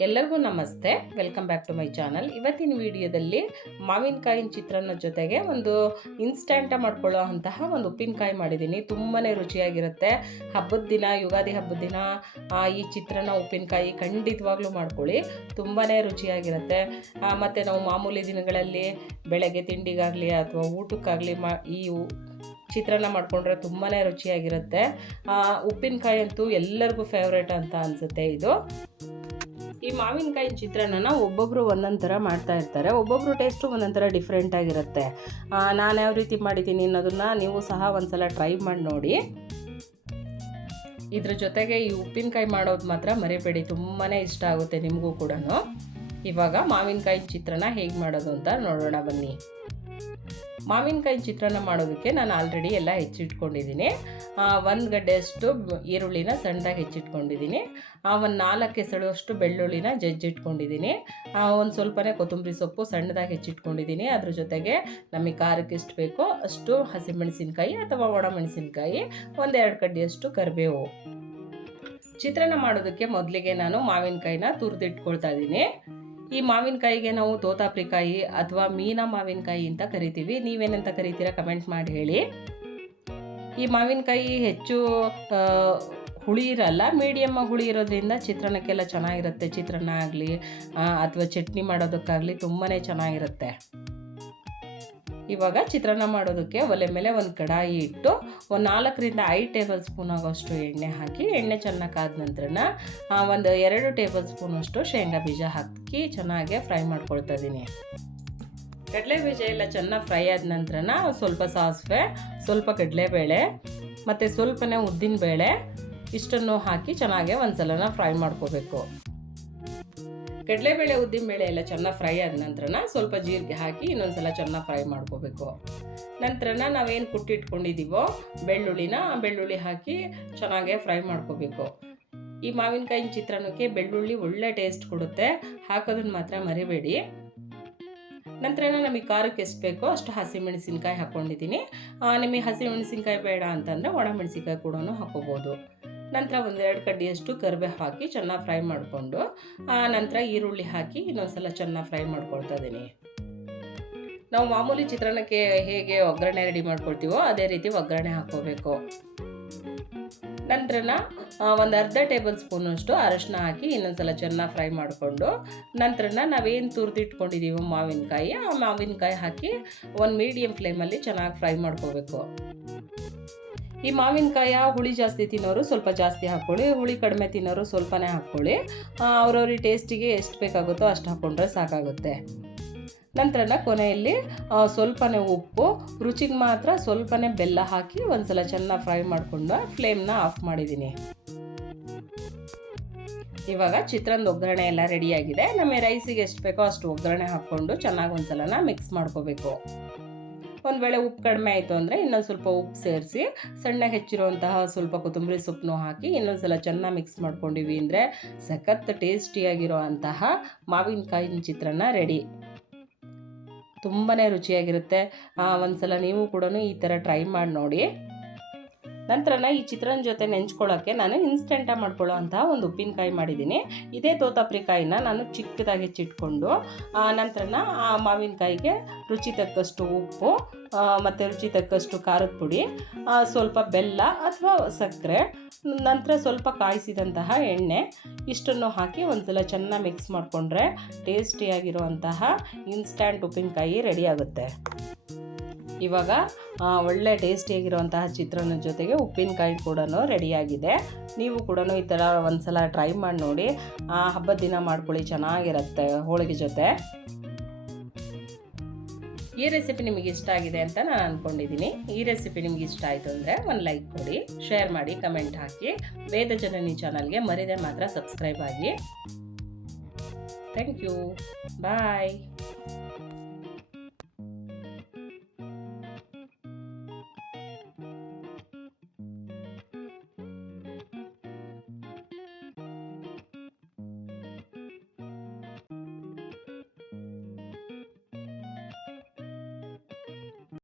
ಎಲ್ಲರಿಗೂ ನಮಸ್ತೆ. Welcome back to my channel ಇವತ್ತಿನ ವಿಡಿಯೋದಲ್ಲಿ ಮಾವಿನಕಾಯಿನ ಚಿತ್ರಾನ್ನ ಜೊತೆಗೆ ಒಂದು ಇನ್ಸ್ಟಂಟ ಮಾಡ್ಕೊಳ್ಳೋ ಅಂತಹ ಒಂದು ಉಪ್ಪಿನಕಾಯಿ ಮಾಡಿದ್ದೀನಿ. ತುಂಬಾ ರುಚಿಯಾಗಿರುತ್ತೆ. ಹಬ್ಬದ ದಿನ, ಯುಗಾದಿ ಹಬ್ಬದ ದಿನ ಈ ಚಿತ್ರಾನ್ನ, ಉಪ್ಪಿನಕಾಯಿ ಖಂಡಿತವಾಗ್ಲೂ ಮಾಡ್ಕೊಳ್ಳಿ. ತುಂಬಾ ರುಚಿಯಾಗಿರುತ್ತೆ. ಮತ್ತು ನಾವು ಮಾಮೂಲಿ ದಿನಗಳಲ್ಲಿ ಬೆಳಗ್ಗೆ ತಿಂಡಿಗಾಗಲಿ ಅಥವಾ ಊಟಕ್ಕಾಗಲಿ ಮಾ, ಈ ಚಿತ್ರಾನ್ನ ಮಾಡಿಕೊಂಡ್ರೆ ತುಂಬಾ ರುಚಿಯಾಗಿರುತ್ತೆ. ಉಪ್ಪಿನಕಾಯಿ ಅಂತೂ ಎಲ್ಲರಿಗೂ ಫೇವ್ರೇಟ್ ಅಂತ ಅನಿಸುತ್ತೆ ಇದು. ಈ ಮಾವಿನಕಾಯಿ ಚಿತ್ರಾನ್ನ ಒಬ್ಬೊಬ್ಬರು ಒಂದೊಂದು ಥರ ಮಾಡ್ತಾ ಇರ್ತಾರೆ. ಒಬ್ಬೊಬ್ಬರು ಟೇಸ್ಟು ಒಂದೊಂದು ಥರ ಡಿಫ್ರೆಂಟ್ ಆಗಿರುತ್ತೆ. ನಾನು ಯಾವ ರೀತಿ ಮಾಡಿದ್ದೀನಿ ಅನ್ನೋದನ್ನು ನೀವು ಸಹ ಒಂದ್ಸಲ ಟ್ರೈ ಮಾಡಿ ನೋಡಿ. ಇದ್ರ ಜೊತೆಗೆ ಈ ಉಪ್ಪಿನಕಾಯಿ ಮಾಡೋದು ಮಾತ್ರ ಮರಿಬೇಡಿ. ತುಂಬಾ ಇಷ್ಟ ಆಗುತ್ತೆ ನಿಮಗೂ ಕೂಡ ಇವಾಗ ಮಾವಿನಕಾಯಿ ಚಿತ್ರಾನ್ನ ಹೇಗೆ ಮಾಡೋದು ಅಂತ ನೋಡೋಣ ಬನ್ನಿ. ಮಾವಿನಕಾಯಿ ಚಿತ್ರಾನ್ನ ಮಾಡೋದಕ್ಕೆ ನಾನು ಆಲ್ರೆಡಿ ಎಲ್ಲ ಹೆಚ್ಚಿಟ್ಕೊಂಡಿದ್ದೀನಿ. ಒಂದು ಗಡ್ಡೆಯಷ್ಟು ಈರುಳ್ಳಿನ ಸಣ್ಣದಾಗಿ ಹೆಚ್ಚಿಟ್ಕೊಂಡಿದ್ದೀನಿ. ಒಂದು ನಾಲ್ಕು ಎಸಳುವಷ್ಟು ಬೆಳ್ಳುಳ್ಳಿನ ಜಜ್ಜಿಟ್ಕೊಂಡಿದ್ದೀನಿ. ಒಂದು ಸ್ವಲ್ಪನೇ ಕೊತ್ತಂಬರಿ ಸೊಪ್ಪು ಸಣ್ಣದಾಗಿ ಹೆಚ್ಚಿಟ್ಕೊಂಡಿದ್ದೀನಿ. ಅದ್ರ ಜೊತೆಗೆ ನಮಗೆ ಖಾರಕ್ಕೆ ಎಷ್ಟು ಬೇಕೋ ಅಷ್ಟು ಹಸಿಮೆಣಸಿನ್ಕಾಯಿ ಅಥವಾ ಒಣಮೆಣಸಿನ್ಕಾಯಿ, ಒಂದೆರಡು ಕಡ್ಡಿಯಷ್ಟು ಕರಿಬೇವು. ಚಿತ್ರಾನ್ನ ಮಾಡೋದಕ್ಕೆ ಮೊದಲಿಗೆ ನಾನು ಮಾವಿನಕಾಯಿನ ತುರಿದಿಟ್ಕೊಳ್ತಾ ಇದ್ದೀನಿ. ಈ ಮಾವಿನಕಾಯಿಗೆ ನಾವು ತೋತಾಪ್ರಿಕಾಯಿ ಅಥವಾ ಮೀನಾ ಮಾವಿನಕಾಯಿ ಅಂತ ಕರಿತೀವಿ. ನೀವೇನಂತ ಕರಿತೀರಾ ಕಮೆಂಟ್ ಮಾಡಿ ಹೇಳಿ. ಈ ಮಾವಿನಕಾಯಿ ಹೆಚ್ಚು ಹುಳಿ ಇರಲ್ಲ ಮೀಡಿಯಮ್ ಹುಳಿ ಇರೋದ್ರಿಂದ ಚಿತ್ರಾನ್ನಕ್ಕೆಲ್ಲ ಚೆನ್ನಾಗಿರುತ್ತೆ. ಚಿತ್ರಾನ್ನ ಆಗಲಿ ಅಥವಾ ಚಟ್ನಿ ಮಾಡೋದಕ್ಕಾಗಲಿ ತುಂಬಾ ಚೆನ್ನಾಗಿರುತ್ತೆ. ಇವಾಗ ಚಿತ್ರಾನ್ನ ಮಾಡೋದಕ್ಕೆ ಒಲೆ ಮೇಲೆ ಒಂದು ಕಡಾಯಿ ಇಟ್ಟು ಒಂದು ನಾಲ್ಕರಿಂದ ಐದು ಟೇಬಲ್ ಸ್ಪೂನ್ ಆಗೋಷ್ಟು ಎಣ್ಣೆ ಹಾಕಿ, ಎಣ್ಣೆ ಚೆನ್ನಾಗಿ ಕಾದ ನಂತರನ ಒಂದು ಎರಡು ಟೇಬಲ್ ಸ್ಪೂನಷ್ಟು ಶೇಂಗಾ ಬೀಜ ಹಾಕಿ ಚೆನ್ನಾಗಿ ಫ್ರೈ ಮಾಡ್ಕೊಳ್ತಾ ಇದ್ದೀನಿ ಕಡಲೆ ಬೀಜ ಎಲ್ಲ ಚೆನ್ನಾಗಿ ಫ್ರೈ ಆದ ನಂತರನ ಸ್ವಲ್ಪ ಸಾಸಿವೆ, ಸ್ವಲ್ಪ ಕಡಲೆಬೇಳೆ, ಮತ್ತು ಸ್ವಲ್ಪನೇ ಉದ್ದಿನಬೇಳೆ, ಇಷ್ಟನ್ನು ಹಾಕಿ ಚೆನ್ನಾಗೆ ಒಂದು ಸಲನ ಫ್ರೈ ಮಾಡ್ಕೋಬೇಕು. ಕಡಲೆಬೇಳೆ ಉದ್ದಿನಬೇಳೆ ಎಲ್ಲ ಚೆನ್ನಾಗಿ ಫ್ರೈ ಆದ ನಂತರನ ಸ್ವಲ್ಪ ಜೀರಿಗೆ ಹಾಕಿ ಇನ್ನೊಂದ್ಸಲ ಚೆನ್ನಾಗಿ ಫ್ರೈ ಮಾಡ್ಕೋಬೇಕು. ನಂತರನ ನಾವೇನು ಕುಟ್ಟಿಟ್ಕೊಂಡಿದ್ದೀವೋ ಬೆಳ್ಳುಳ್ಳಿನ ಬೆಳ್ಳುಳ್ಳಿ ಹಾಕಿ ಚೆನ್ನಾಗೆ ಫ್ರೈ ಮಾಡ್ಕೋಬೇಕು. ಈ ಮಾವಿನಕಾಯಿನ ಚಿತ್ರಾನ್ನಕ್ಕೆ ಬೆಳ್ಳುಳ್ಳಿ ಒಳ್ಳೆ ಟೇಸ್ಟ್ ಕೊಡುತ್ತೆ. ಹಾಕೋದನ್ನು ಮಾತ್ರ ಮರಿಬೇಡಿ. ನಂತರ ನಮಗೆ ಖಾರಕ್ಕೆ ಎಷ್ಟು ಬೇಕೋ ಅಷ್ಟು ಹಸಿಮೆಣಸಿನ್ಕಾಯಿ ಹಾಕ್ಕೊಂಡಿದ್ದೀನಿ ನಿಮಗೆ ಹಸಿಮೆಣಸಿನ್ಕಾಯಿ ಬೇಡ ಅಂತಂದರೆ ಒಣಮೆಣಸಿನ್ಕಾಯಿ ಕೂಡ ಹಾಕೋಬೋದು. ನಂತರ ಒಂದೆರಡು ಕಡ್ಡಿಯಷ್ಟು ಕರಿಬೇವು ಹಾಕಿ ಚೆನ್ನಾಗಿ ಫ್ರೈ ಮಾಡಿಕೊಂಡು ನಂತರ ಈರುಳ್ಳಿ ಹಾಕಿ ಇನ್ನೊಂದ್ಸಲ ಚೆನ್ನಾಗಿ ಫ್ರೈ ಮಾಡ್ಕೊಳ್ತಾ ಇದ್ದೀನಿ. ನಾವು ಮಾಮೂಲಿ ಚಿತ್ರಾನ್ನಕ್ಕೆ ಹೇಗೆ ಒಗ್ಗರಣೆ ರೆಡಿ ಮಾಡ್ಕೊಳ್ತೀವೋ ಅದೇ ರೀತಿ ಒಗ್ಗರಣೆ ಹಾಕ್ಕೋಬೇಕು. ನಂತರನ ಒಂದು ಅರ್ಧ ಟೇಬಲ್ ಸ್ಪೂನಷ್ಟು ಅರಶಿನ ಹಾಕಿ ಇನ್ನೊಂದ್ಸಲ ಚೆನ್ನಾಗಿ ಫ್ರೈ ಮಾಡಿಕೊಂಡು, ನಂತರನ ನಾವೇನು ತುರಿದಿಟ್ಕೊಂಡಿದ್ದೀವೋ ಮಾವಿನಕಾಯಿ, ಆ ಮಾವಿನಕಾಯಿ ಹಾಕಿ ಒಂದು ಮೀಡಿಯಮ್ ಫ್ಲೇಮಲ್ಲಿ ಚೆನ್ನಾಗಿ ಫ್ರೈ ಮಾಡ್ಕೋಬೇಕು. ಈ ಮಾವಿನಕಾಯ ಹುಳಿ ಜಾಸ್ತಿ ತಿನ್ನೋರು ಸ್ವಲ್ಪ ಜಾಸ್ತಿ ಹಾಕ್ಕೊಳ್ಳಿ, ಹುಳಿ ಕಡಿಮೆ ತಿನ್ನೋರು ಸ್ವಲ್ಪನೇ ಹಾಕ್ಕೊಳ್ಳಿ. ಅವ್ರವ್ರ ಟೇಸ್ಟಿಗೆ ಎಷ್ಟು ಬೇಕಾಗುತ್ತೋ ಅಷ್ಟು ಹಾಕ್ಕೊಂಡ್ರೆ ಸಾಕಾಗುತ್ತೆ. ನಂತರನ ಕೊನೆಯಲ್ಲಿ ಸ್ವಲ್ಪನೇ ಉಪ್ಪು, ರುಚಿಗೆ ಮಾತ್ರ ಸ್ವಲ್ಪನೇ ಬೆಲ್ಲ ಹಾಕಿ ಒಂದ್ಸಲ ಚೆನ್ನಾಗಿ ಫ್ರೈ ಮಾಡಿಕೊಂಡು ಫ್ಲೇಮ್ನ ಆಫ್ ಮಾಡಿದ್ದೀನಿ. ಇವಾಗ ಚಿತ್ರಾನ್ನ ಒಗ್ಗರಣೆ ಎಲ್ಲ ರೆಡಿಯಾಗಿದೆ ನಮಗೆ ರೈಸಿಗೆ ಎಷ್ಟು ಬೇಕೋ ಅಷ್ಟು ಒಗ್ಗರಣೆ ಹಾಕ್ಕೊಂಡು ಚೆನ್ನಾಗಿ ಒಂದ್ಸಲನ ಮಿಕ್ಸ್ ಮಾಡ್ಕೋಬೇಕು. ಒಂದು ವೇಳೆ ಉಪ್ಪು ಕಡಿಮೆ ಆಯಿತು ಅಂದರೆ ಇನ್ನೊಂದು ಸ್ವಲ್ಪ ಉಪ್ಪು ಸೇರಿಸಿ ಸಣ್ಣ ಹೆಚ್ಚಿರುವಂತಹ ಸ್ವಲ್ಪ ಕೊತ್ತಂಬರಿ ಸೊಪ್ಪನ್ನು ಹಾಕಿ ಇನ್ನೊಂದು ಸಲ ಚೆನ್ನಾಗಿ ಮಿಕ್ಸ್ ಮಾಡ್ಕೊಂಡಿವಿ ಅಂದರೆ ಸಖತ್ ಟೇಸ್ಟಿಯಾಗಿರುವಂತಹ ಮಾವಿನಕಾಯಿನ ಚಿತ್ರಾನ್ನ ರೆಡಿ ತುಂಬಾ ರುಚಿಯಾಗಿರುತ್ತೆ. ಒಂದು ಸಲ ನೀವು ಕೂಡ ಈ ಥರ ಟ್ರೈ ಮಾಡಿ ನೋಡಿ. ನಂತರನ ಈ ಚಿತ್ರನ ಜೊತೆ ನೆಂಚ್ಕೊಳ್ಳೋಕ್ಕೆ ನಾನು ಇನ್ಸ್ಟೆಂಟಾಗಿ ಮಾಡ್ಕೊಳ್ಳೋ ಅಂತಹ ಒಂದು ಉಪ್ಪಿನಕಾಯಿ ಮಾಡಿದ್ದೀನಿ. ಇದೇ ತೋತಾಪ್ರಿಕಾಯಿನ ನಾನು ಚಿಕ್ಕದಾಗಿ ಹೆಚ್ಚಿಟ್ಕೊಂಡು ಆ, ನಂತರನ ಆ ಮಾವಿನಕಾಯಿಗೆ ರುಚಿ ತಕ್ಕಷ್ಟು ಉಪ್ಪು ಮತ್ತು ರುಚಿ ತಕ್ಕಷ್ಟು ಖಾರದ ಪುಡಿ ಸ್ವಲ್ಪ ಬೆಲ್ಲ ಅಥವಾ ಸಕ್ಕರೆ ನಂತರ ಸ್ವಲ್ಪ ಕಾಯಿಸಿದಂತಹ ಎಣ್ಣೆ ಇಷ್ಟನ್ನು ಹಾಕಿ ಒಂದ್ಸಲ ಚೆನ್ನಾಗಿ ಮಿಕ್ಸ್ ಮಾಡಿಕೊಂಡ್ರೆ ಟೇಸ್ಟಿಯಾಗಿರುವಂತಹ ಇನ್ಸ್ಟ್ಯಾಂಟ್ ಉಪ್ಪಿನಕಾಯಿ ರೆಡಿ ಆಗುತ್ತೆ. ಇವಾಗ ಒಳ್ಳೆ ಟೇಸ್ಟಿಯಾಗಿರುವಂತಹ ಚಿತ್ರಾನ್ನ ಜೊತೆಗೆ ಉಪ್ಪಿನಕಾಯಿ ಕೂಡ ರೆಡಿಯಾಗಿದೆ ನೀವು ಕೂಡ ಈ ಥರ ಒಂದ್ಸಲ ಟ್ರೈ ಮಾಡಿ ನೋಡಿ. ಹಬ್ಬದ ದಿನ ಮಾಡ್ಕೊಳ್ಳಿ, ಚೆನ್ನಾಗಿರುತ್ತೆ ಹೋಳಿಗೆ ಜೊತೆ. ಈ ರೆಸಿಪಿ ನಿಮಗೆ ಇಷ್ಟ ಆಗಿದೆ ಅಂತ ನಾನು ಅಂದ್ಕೊಂಡಿದ್ದೀನಿ ಈ ರೆಸಿಪಿ ನಿಮಗೆ ಇಷ್ಟ ಆಯಿತು ಅಂದರೆ ಒಂದು ಲೈಕ್ ಕೊಡಿ ಶೇರ್ ಮಾಡಿ ಕಮೆಂಟ್ ಹಾಕಿ. ವೇದ ಜನನಿ ಚಾನಲ್ಗೆ ಮರಿದೆ ಮಾತ್ರ ಸಬ್ಸ್ಕ್ರೈಬ್ ಆಗಿ. Thank you bye